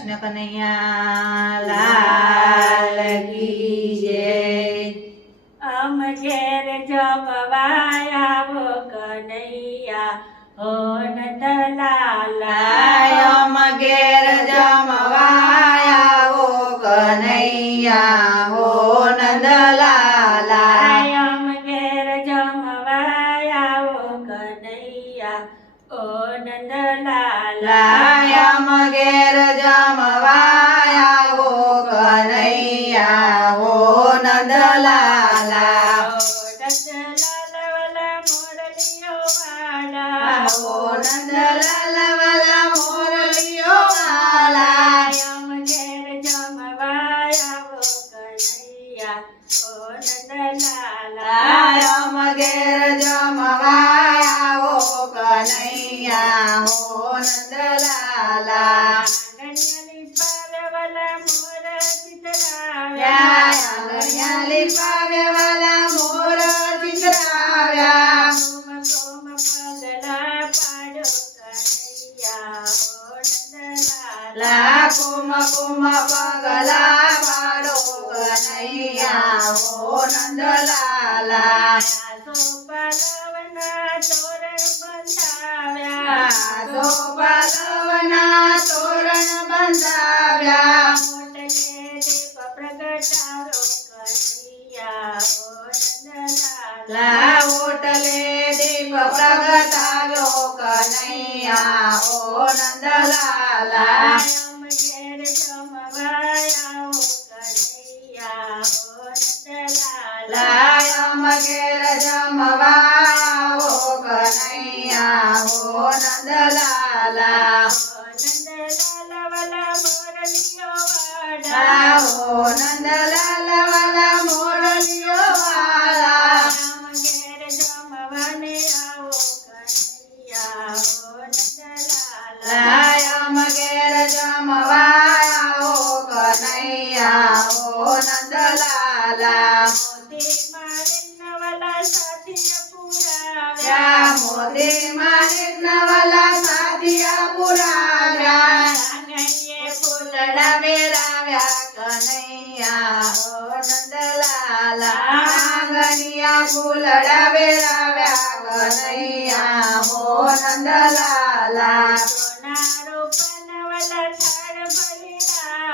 કૃષ્ણ કનૈયા લાલ કી જય। અમ ઘેર જમવાય આવો કનૈયા હો નંદલાલા। અમ ઘેર જમવાય આવો કનૈયા હો નંદલાલા। અમ ઘેર જમવાય આવો કનૈયા ઓ નંદલાલા। અમ ઘેર જમવાય આવો કનૈયા હો નંદલાલા। હો નંદલાલ વાલા મોરલીઓ વાલા। અમ ઘેર જમવાય આવો કનૈયા ઓ નંદલાલા। અમ ઘેર જમવાય આવો કનૈયા હો નંદલાલા। આંગણિયા લીપાવ્યા વાલા મોર ચિતરાવ્યા। કુમ કુમ પગલા પાડો કનૈયા હો નંદલાલા। પાલવના તોરણ બંધાવ્યા। ઓટલે દીપ પ્રગટાવ્યો કનૈયા હો નંદલાલા। અમ ઘેર જમવાય આવો કનૈયા હો નંદલાલા। હો નંદલાલ વાલા મોરલીઓ વાલા। અમ ઘેર જમવાય આવો કનૈયા હો નંદલાલા। મોતી માણેક નવલા સાધિયા પુરાવ્યા। ફૂલડા વેરાવ્યા કનૈયા હો નંદલાલા। આંગણિયા ફૂલડા વેરાવ્યા કનૈયા હો નંદલાલા।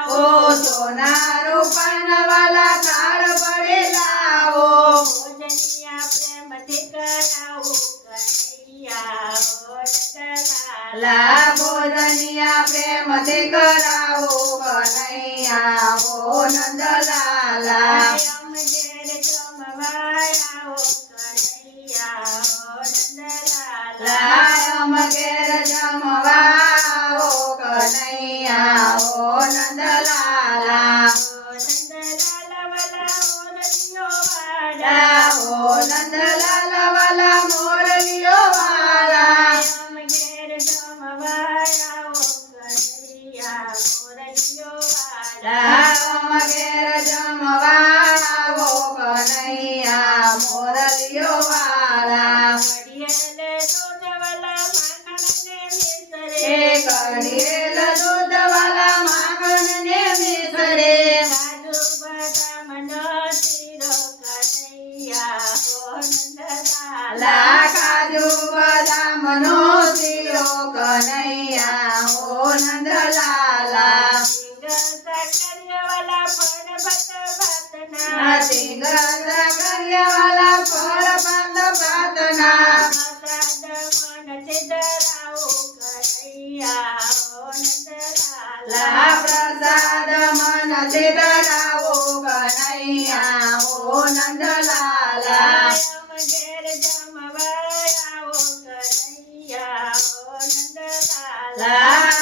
ઓ સોના રૂપન વાલા થાળ પડી લાવો। ભોજનિયા પ્રેમથી કરાવો કનૈયા હો નંદલાલા। અમ ઘેર જમવાય આવો કનૈયા હો નંદલાલા। હો નંદલાલ વાલા મોરલીઓ વાલા। અમ ઘેર જમવાય આવો કનૈયા મોરલીઓ વાલા। કઢિયેલ દૂધ વાલા માખણ ને મિસરે। કાજુ બદામ નો શીરો કનૈયા હો નંદલાલા। સિંગ સાકરિયા વાલા ફળ પાંદ પ્રાર્થના। પ્રસાદ મન ધરાવો કનૈયા હો નંદલાલા।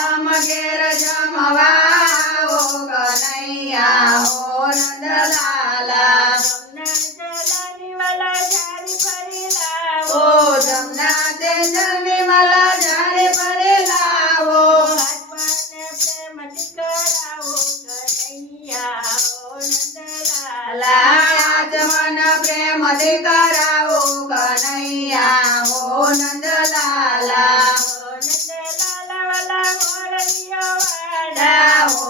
અમ ઘેર જમવાય આવો કનૈયા હો નંદલાલા। ઓ જમના તે જમી વાલા જાણે પડે લાવો। આચમન પ્રેમથી કરાવો કનૈયા હો નંદલાલા। હો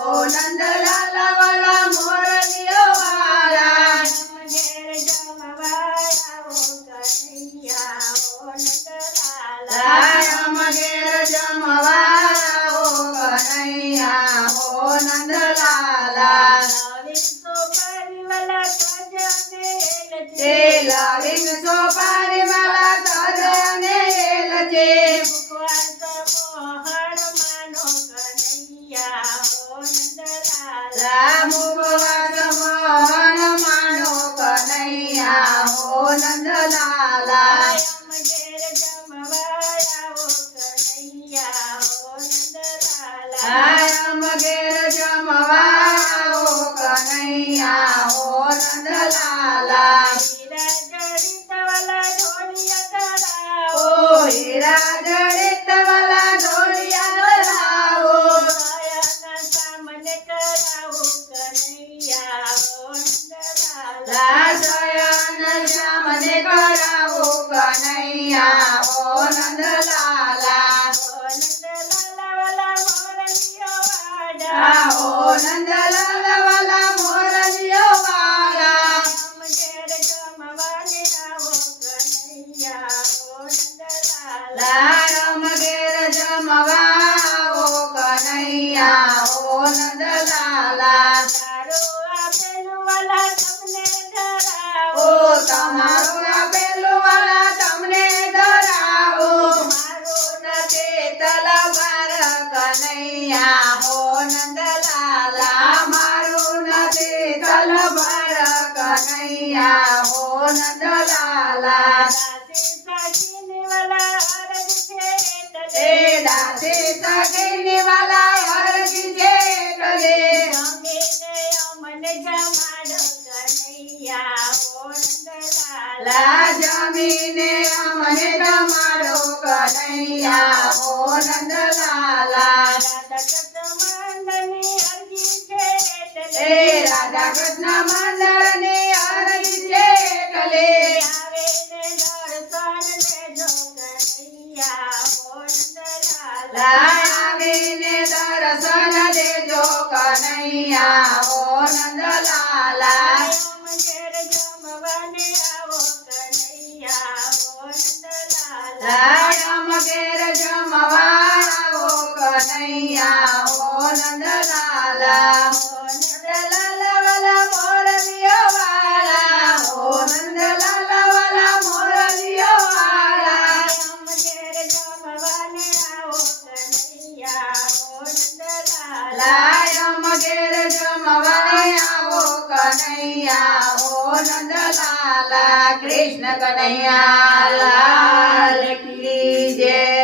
નંદલાલા અમ ઘેર જમવા આવો કનૈયા ઓ નંદલાલા આયમ ઘેર જમવા આવો કનૈયા હો નંદલાલા હીરા જડિત વાલા ઢોલિયા ધરાવો ઓ હીરા જડિત વાલા ઢોલિયા ધરાવો દયાના સામને કરાવો કનૈયા ઓ નંદલાલા લાશયન શ્યામને કરાવો કનૈયા હો નંદલાલા ઓ નંદલાલા વાલા મોરલિયો વાડા આહો નંદલાલા વાલા મોરલિયો વાળા અમ ઘેર જમવાને આવો કનૈયા ઓ નંદલાલા લાયમ ઘેર જમવા આવો કનૈયા હો નંદલાલા તારો આપેલું વાલા તમને ધરાવો ઓ તમારું આપેલું વાલા તમને ધરાવો મારું નથી તલવાર કનૈયા હો નંદલાલા મારું નથી તલવાર કનૈયા હો નંદલાલા દાસી સાજીની વાલા અરજ છે એ એટલે દાસી સગીની વાલા અરજી છે એટલે જમીને અમને જમાડો કનૈયા ઓ નંદલાલા લા જમીને અમને તમારો કનૈયા હો નંદલાલા રાધા કૃષ્ણ મંડળની અરજી છે એ રાધા કૃષ્ણ મંદિરની અરજી છે એટલે આવીને દર્શન દેજો કનૈયા ઓ નંદલાલા લાવીને દર્શન દેજો કનૈયા હો નંદલાલા અમ ઘેર જમવાને આવો કનૈયા ઓ નંદલાલા લાયમ ઘેર જમવા આવો કનૈયા હો નંદલાલા નંદલાલા વાલા મોરલિયો વાળા હો નંદલાલા વાલા મોરલિયો વાળા અમ ઘેર જમવાને આવો કનૈયા ઓ નંદલાલા લાયમ ઘેર જમવાને આવો કનૈયા હો નંદલાલા કૃષ્ણ કનૈયા લાલ કી જય